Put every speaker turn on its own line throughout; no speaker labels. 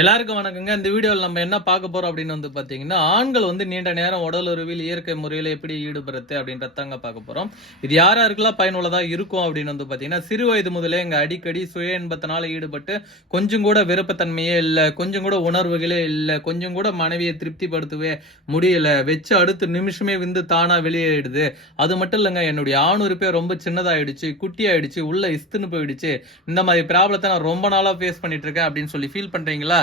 எல்லாருக்கும் வணக்கங்க. இந்த வீடியோவில் நம்ம என்ன பார்க்க போறோம் அப்படின்னு வந்து பார்த்தீங்கன்னா ஆண்கள் வந்து நீண்ட நேரம் உடல் உறவில் இயற்கை முறையில் எப்படி ஈடுபடுறது அப்படின்றத தாங்க பார்க்க போறோம். இது யார் யாருக்கெல்லாம் பயனுள்ளதா இருக்கும் அப்படின்னு வந்து பார்த்தீங்கன்னா சிறு வயது முதலே இங்கே அடிக்கடி சுய இன்பத்தினால ஈடுபட்டு கொஞ்சம் கூட விருப்பத்தன்மையே இல்லை கொஞ்சம் கூட உணர்வுகளே இல்லை கொஞ்சம் கூட மனைவியை திருப்திப்படுத்தவே முடியல வச்சு அடுத்த நிமிஷமே வந்து தானா வெளியேடுது அது மட்டும் இல்லைங்க என்னுடைய ஆணுறுப்பே ரொம்ப சின்னதாயிடுச்சு குட்டி ஆயிடுச்சு உள்ள இஸ்துன்னு போயிடுச்சு. இந்த மாதிரி ப்ராப்ளத்தை நான் ரொம்ப நாளா ஃபேஸ் பண்ணிட்டு இருக்கேன் அப்படின்னு சொல்லி ஃபீல் பண்றீங்களா?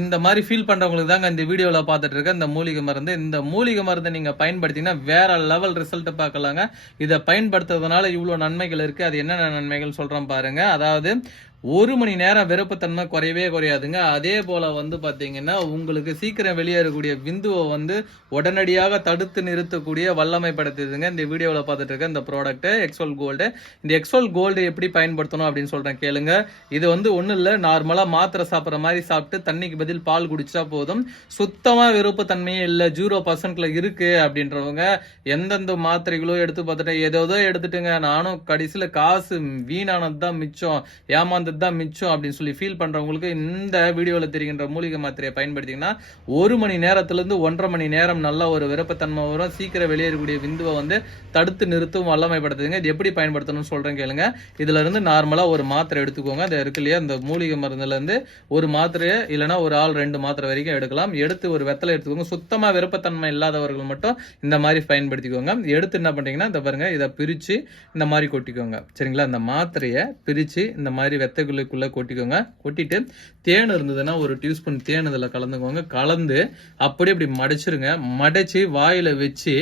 இந்த மாதிரி ஃபீல் பண்றவங்களுக்கு தாங்க இந்த வீடியோவில் பார்த்துட்டு இருக்க இந்த மூலிகை மருந்து. இந்த மூலிகை மருந்தை நீங்க பயன்படுத்திங்கன்னா வேற லெவல் ரிசல்ட் பார்க்கலாங்க. இதை பயன்படுத்துறதுனால இவ்வளோ நன்மைகள் இருக்கு. அது என்னென்ன நன்மைகள் சொல்றேன் பாருங்க. அதாவது ஒரு மணி நேரம் வெறுப்புத்தன்மை குறையவே குறையாதுங்க. அதே போல வந்து பார்த்தீங்கன்னா உங்களுக்கு சீக்கிரம் வெளியேறக்கூடிய விந்துவை வந்து உடனடியாக தடுத்து நிறுத்தக்கூடிய வல்லமை படுத்துதுங்க. இந்த வீடியோவில் பார்த்துட்டு இருக்க இந்த ப்ராடக்ட் எக்ஸோல் கோல்டு இந்த எக்ஸோல் கோல்டு எப்படி பயன்படுத்தணும் அப்படின்னு சொல்றேன் கேளுங்க. இது வந்து ஒன்றும் இல்லை நார்மலாக மாத்திரை சாப்பிட்ற மாதிரி சாப்பிட்டு தண்ணிக்கு பதில் பால் குடிச்சா போதும். சுத்தமாக விருப்பத்தன்மையே இல்லை. ஜீரோ பர்சன்ட்ல இருக்கு அப்படின்றவங்க எந்தெந்த மாத்திரைகளோ எடுத்து பார்த்துட்டு ஏதோ எடுத்துட்டுங்க. நானும் கடைசியில் காசு வீணானது தான் மிச்சம். ஏமாந்தது தான் மிச்சம் அப்படின்னு சொல்லி ஃபீல் பண்றவங்களுக்கு இந்த வீடியோவில் தெரிகின்ற மூலிகை மாத்திரையை பயன்படுத்திங்கன்னா ஒரு மணி நேரத்துல இருந்து ஒன்றரை மணி நேரம் நல்ல ஒரு விருப்பத்தன்மை வரும். சீக்கிரம் வெளியேறக்கூடிய விந்துவை வந்து தடுத்து நிறுத்தும் வல்லமைப்படுத்துதுங்க. இது எப்படி பயன்படுத்தணும்னு சொல்றேன் கேளுங்க. இதுல இருந்து நார்மலா ஒரு மாத்திரை எடுத்துக்கோங்க. அது இருக்கு இல்லையா? இந்த மூலிகை மருந்துல இருந்து ஒரு மாத்திரையை இல்லைன்னா ஒரு ஆள் ரெண்டு மாத்திரை வரைக்கும் எடுக்கலாம். எடுத்து ஒரு வெத்தலை எடுத்துக்கோங்க. சுத்தமாக விருப்பத்தன்மை இல்லாதவர்கள் மட்டும் இந்த மாதிரி பயன்படுத்திக்கோங்க. எடுத்து என்ன பண்ணுறீங்கன்னா இந்த பாருங்கள் இதை பிரித்து இந்த மாதிரி கொட்டிக்கோங்க. சரிங்களா? இந்த மாத்திரையை பிரித்து இந்த மாதிரி வெத்தைக்குள்ளுக்குள்ள கொட்டிக்கோங்க. கொட்டிட்டு தேன் இருந்ததுன்னா ஒரு டியூஸ்பூன் தேன் இதில் கலந்துக்கோங்க. கலந்து அப்படியே இப்படி மடிச்சிருங்க. மடிச்சு வாயில் வச்சு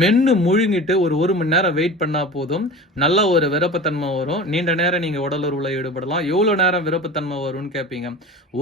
மென்று முழுங்கிட்டு ஒரு ஒரு மணி நேரம் வெயிட் பண்ணால் போதும். நல்ல ஒரு விருப்பத்தன்மை வரும். நீண்ட நேரம் நீங்கள் உடலுறவில் ஈடுபடலாம். எவ்வளோ நேரம் விருப்பத்தன்மை வரும்னு கேட்பீங்க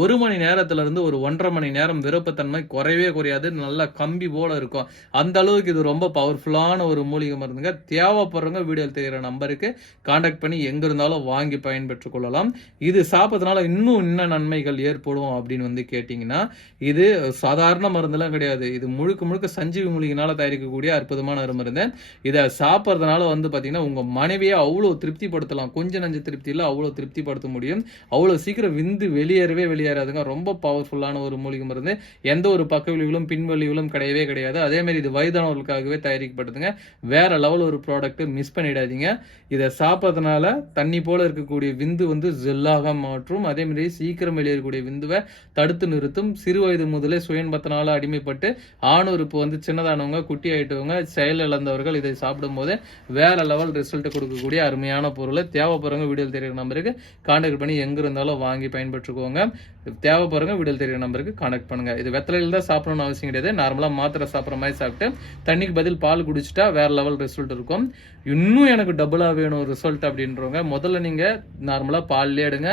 ஒரு மணி நேரத்துலேருந்து ஒரு ஒன்றரை மணி நேரம் விருப்பத்தன்மை குறையவே குறையாது. நல்ல கம்பி போல் இருக்கும். அந்த அளவுக்கு இது ரொம்ப பவர்ஃபுல்லான ஒரு மூலிகை மருந்துங்க. தேவைப்படுறவங்க வீடியோவில் தெரிகிற நம்பருக்கு காண்டாக்ட் பண்ணி எங்கே இருந்தாலும் வாங்கி பயன்பெற்று கொள்ளலாம். இது சாப்பிட்றதுனால இன்னும் என்ன நன்மைகள் ஏற்படும் அப்படின்னு வந்து கேட்டிங்கன்னா இது சாதாரண மருந்துலாம் கிடையாது. இது முழுக்க முழுக்க சஞ்சீவி மூலிகைனால தயாரிக்கக்கூடிய அற்புதமான ஒரு மருந்து இதை சாப்பிட்றதுனால வந்து பார்த்தீங்கன்னா உங்கள் மனைவியை அவ்வளோ திருப்திப்படுத்தலாம். கொஞ்சம் நஞ்ச திருப்தியில் அவ்வளோ திருப்திப்படுத்த முடியும். அவ்வளோ சீக்கிரம் விந்து வெளியேறவே வெளியேறாதுங்க. ரொம்ப பவர்ஃபுல்லான ஒரு மூலிகை மருந்து. எந்த ஒரு பக்க விளைவுகளும் பின்வழிவுகளும் கிடையவே கிடையாது. அதேமாதிரி இது வயதானவர்களுக்காகவே தயாரிக்கப்படுதுங்க. வேற லெவல் ஒரு ப்ராடக்ட் மிஸ் பண்ணிடாதீங்க. இதை சாப்பிட்றதுனால தண்ணி போல இருக்கக்கூடிய விந்து வந்து ஜெல்லாக மாற்றும். அதே மாதிரி சீக்கிரம் வெளியேறக்கூடிய விந்துவை தடுத்து நிறுத்தும். சிறு வயது முதலே சுயன்பத்தினால அடிமைப்பட்டு ஆணுறுப்பு வந்து சின்னதானவங்க குட்டி ஆயிட்டவங்க செயல் இழந்தவர்கள் இதை சாப்பிடும் போது வேற லெவல் ரிசல்ட் கொடுக்கக்கூடிய அருமையான பொருளை தேவைப்படுறவங்க வீடியோவில் தெரியுற நம்பருக்கு கான்டாக்ட் பண்ணி எங்கே இருந்தாலும் வாங்கி பயன்பெற்றுக்கோங்க. தேவைப்படுறவங்க வீடியோவில் தெரியுற நம்பருக்கு கான்டாக்ட் பண்ணுங்க. இது வெத்தலையில் தான் சாப்பிடணும்னு அவசியம் கிடையாது. நார்மலாக மாத்திரை சாப்பிட்ற மாதிரி சாப்பிட்டு தண்ணிக்கு பதில் பால் குடிச்சிட்டா வேற லெவல் ரிசல்ட் இருக்கும். இன்னும் எனக்கு டபுளாக வேணும் ரிசல்ட் அப்படின்றவங்க முதல்ல நீங்கள் நார்மலாக பால்லே எடுங்க.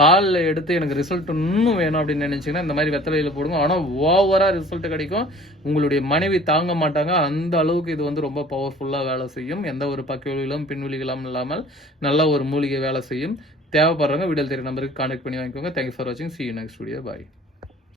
பாலில் எடுத்து எனக்கு ரிசல்ட் இன்னும் வேணும் அப்படின்னு நினைச்சிங்கன்னா இந்த மாதிரி வெத்தலையில் போடுங்க. ஆனால் ஓவராக ரிசல்ட் கிடைக்கும். உங்களுடைய மனைவி தாங்க மாட்டாங்க. அந்த அளவுக்கு இது வந்து ரொம்ப பவர்ஃபுல்லாக வேலை செய்யும். எந்த ஒரு பக்கவிலும் பின்வெளிகளும் இல்லாமல் நல்ல ஒரு மூலிகை வேலை செய்யும். தேவைப்படுறவங்க வீடியோ தெரிய நம்பருக்கு கான்டாக்ட் பண்ணி வாங்கிக்கோங்க. தேங்க்யூ ஃபார் வாட்சிங் see you next video bye